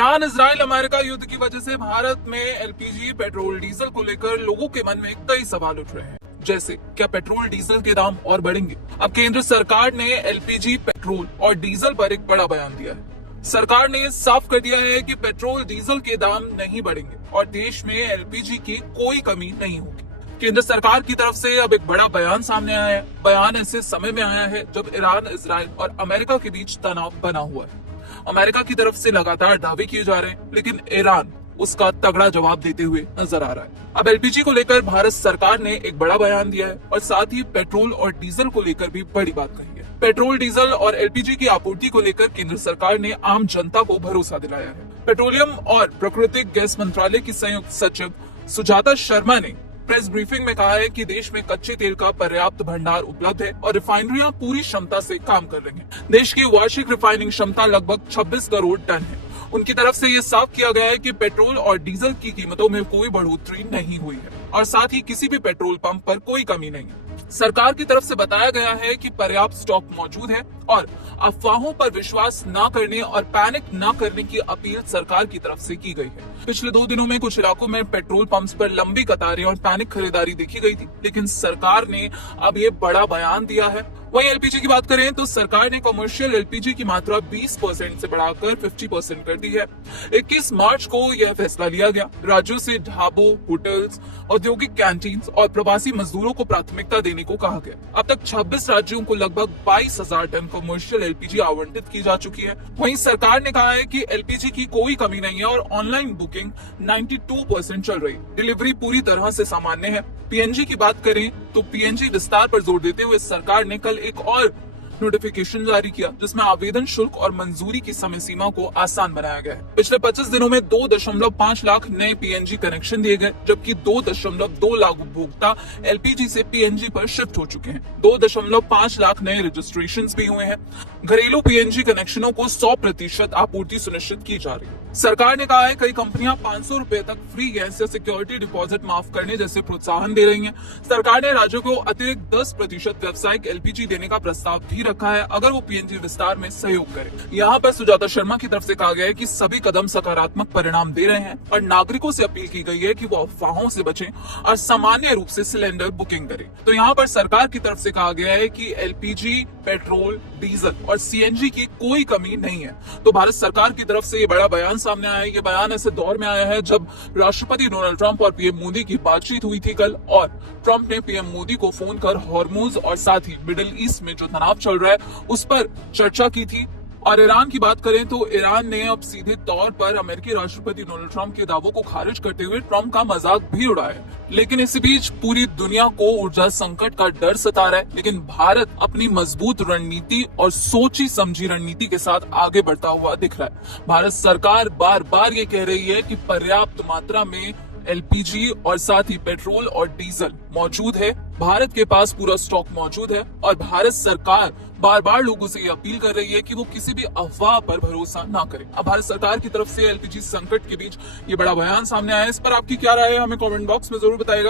Iran Israel America युद्ध की वजह से भारत में एलपीजी पेट्रोल डीजल को लेकर लोगों के मन में कई सवाल उठ रहे हैं। जैसे क्या पेट्रोल डीजल के दाम और बढ़ेंगे? अब केंद्र सरकार ने एलपीजी पेट्रोल और डीजल पर एक बड़ा बयान दिया है। सरकार ने साफ कर दिया है कि पेट्रोल डीजल के दाम नहीं बढ़ेंगे और देश में एलपीजी की कोई कमी नहीं होगी। केंद्र सरकार की तरफ से अब एक बड़ा बयान सामने आया है। बयान ऐसे समय में आया है जब ईरान, इजराइल और अमेरिका के बीच तनाव बना हुआ है। अमेरिका की तरफ से लगातार दावे किए जा रहे हैं, लेकिन ईरान उसका तगड़ा जवाब देते हुए नजर आ रहा है। अब एलपीजी को लेकर भारत सरकार ने एक बड़ा बयान दिया है और साथ ही पेट्रोल और डीजल को लेकर भी बड़ी बात कही है। पेट्रोल, डीजल और एलपीजी की आपूर्ति को लेकर केंद्र सरकार ने आम जनता को भरोसा दिलाया है। पेट्रोलियम और प्राकृतिक गैस मंत्रालय की संयुक्त सचिव सुजाता शर्मा ने प्रेस ब्रीफिंग में कहा है कि देश में कच्चे तेल का पर्याप्त भंडार उपलब्ध है और रिफाइनरियां पूरी क्षमता से काम कर रही हैं। देश की वार्षिक रिफाइनिंग क्षमता लगभग 26 करोड़ टन है। उनकी तरफ से ये साफ किया गया है कि पेट्रोल और डीजल की कीमतों में कोई बढ़ोतरी नहीं हुई है और साथ ही किसी भी पेट्रोल पंप पर कोई कमी नहीं है। सरकार की तरफ से बताया गया है कि पर्याप्त स्टॉक मौजूद है और अफवाहों पर विश्वास न करने और पैनिक न करने की अपील सरकार की तरफ से की गई है। पिछले 2 दिनों में कुछ इलाकों में पेट्रोल पंप्स पर लंबी कतारें और पैनिक खरीदारी देखी गई थी, लेकिन सरकार ने अब ये बड़ा बयान दिया है। वहीं एलपीजी की बात करें तो सरकार ने कमर्शियल एलपीजी की मात्रा 20% से बढ़ाकर 50% कर दी है। 21 मार्च को यह फैसला लिया गया। राज्यों से ढाबों, होटल्स, औद्योगिक कैंटीन और प्रवासी मजदूरों को प्राथमिकता देने को कहा गया। अब तक 26 राज्यों को लगभग 22,000 टन कमर्शियल एलपीजी आवंटित की जा चुकी है। वहीं सरकार ने कहा है कि एलपीजी की कोई कमी नहीं है और ऑनलाइन बुकिंग 92% चल रही है। डिलीवरी पूरी तरह से सामान्य है। पीएनजी की बात करें तो पीएनजी विस्तार पर जोर देते हुए सरकार ने कल एक और नोटिफिकेशन जारी किया, जिसमें आवेदन शुल्क और मंजूरी की समय सीमा को आसान बनाया गया है। पिछले 25 दिनों में 2.5 लाख नए पीएनजी कनेक्शन दिए गए, जबकि 2.2 लाख उपभोक्ता एलपीजी से पीएनजी पर शिफ्ट हो चुके हैं। 2.5 लाख नए रजिस्ट्रेशन भी हुए हैं। घरेलू पीएनजी कनेक्शनों को 100% आपूर्ति सुनिश्चित की जा रही है। सरकार ने कहा है कई कंपनियां 500 रुपए तक फ्री गैस या सिक्योरिटी डिपॉजिट माफ करने जैसे प्रोत्साहन दे रही हैं। सरकार ने राज्यों को अतिरिक्त 10% व्यावसायिक एलपीजी देने का प्रस्ताव भी रखा है, अगर वो पीएनजी विस्तार में सहयोग करे। यहाँ पर सुजाता शर्मा की तरफ से कहा गया है कि सभी कदम सकारात्मक परिणाम दे रहे हैं और नागरिकों से अपील की गई है कि वो अफवाहों से बचें और सामान्य रूप से सिलेंडर बुकिंग करें। तो यहाँ पर सरकार की तरफ से कहा गया है कि एलपीजी, पेट्रोल, डीजल और सीएनजी की कोई कमी नहीं है। तो भारत सरकार की तरफ से ये बड़ा बयान सामने आया है। ये बयान ऐसे दौर में आया है जब राष्ट्रपति डोनाल्ड ट्रंप और पीएम मोदी की बातचीत हुई थी कल, और ट्रंप ने पीएम मोदी को फोन कर हॉर्मुज और साथ ही मिडिल ईस्ट में जो तनाव चल रहा है उस पर चर्चा की थी। और ईरान की बात करें तो ईरान ने अब सीधे तौर पर अमेरिकी राष्ट्रपति डोनाल्ड ट्रंप के दावों को खारिज करते हुए ट्रंप का मजाक भी उड़ाया। लेकिन इसी बीच पूरी दुनिया को ऊर्जा संकट का डर सता रहा है, लेकिन भारत अपनी मजबूत रणनीति और सोची समझी रणनीति के साथ आगे बढ़ता हुआ दिख रहा है। भारत सरकार बार बार ये कह रही है कि पर्याप्त मात्रा में एलपीजी और साथ ही पेट्रोल और डीजल मौजूद है। भारत के पास पूरा स्टॉक मौजूद है और भारत सरकार बार बार लोगों से ये अपील कर रही है कि वो किसी भी अफवाह पर भरोसा ना करें। अब भारत सरकार की तरफ से एलपीजी संकट के बीच ये बड़ा बयान सामने आया है। इस पर आपकी क्या राय है, हमें कमेंट बॉक्स में जरूर बताइएगा।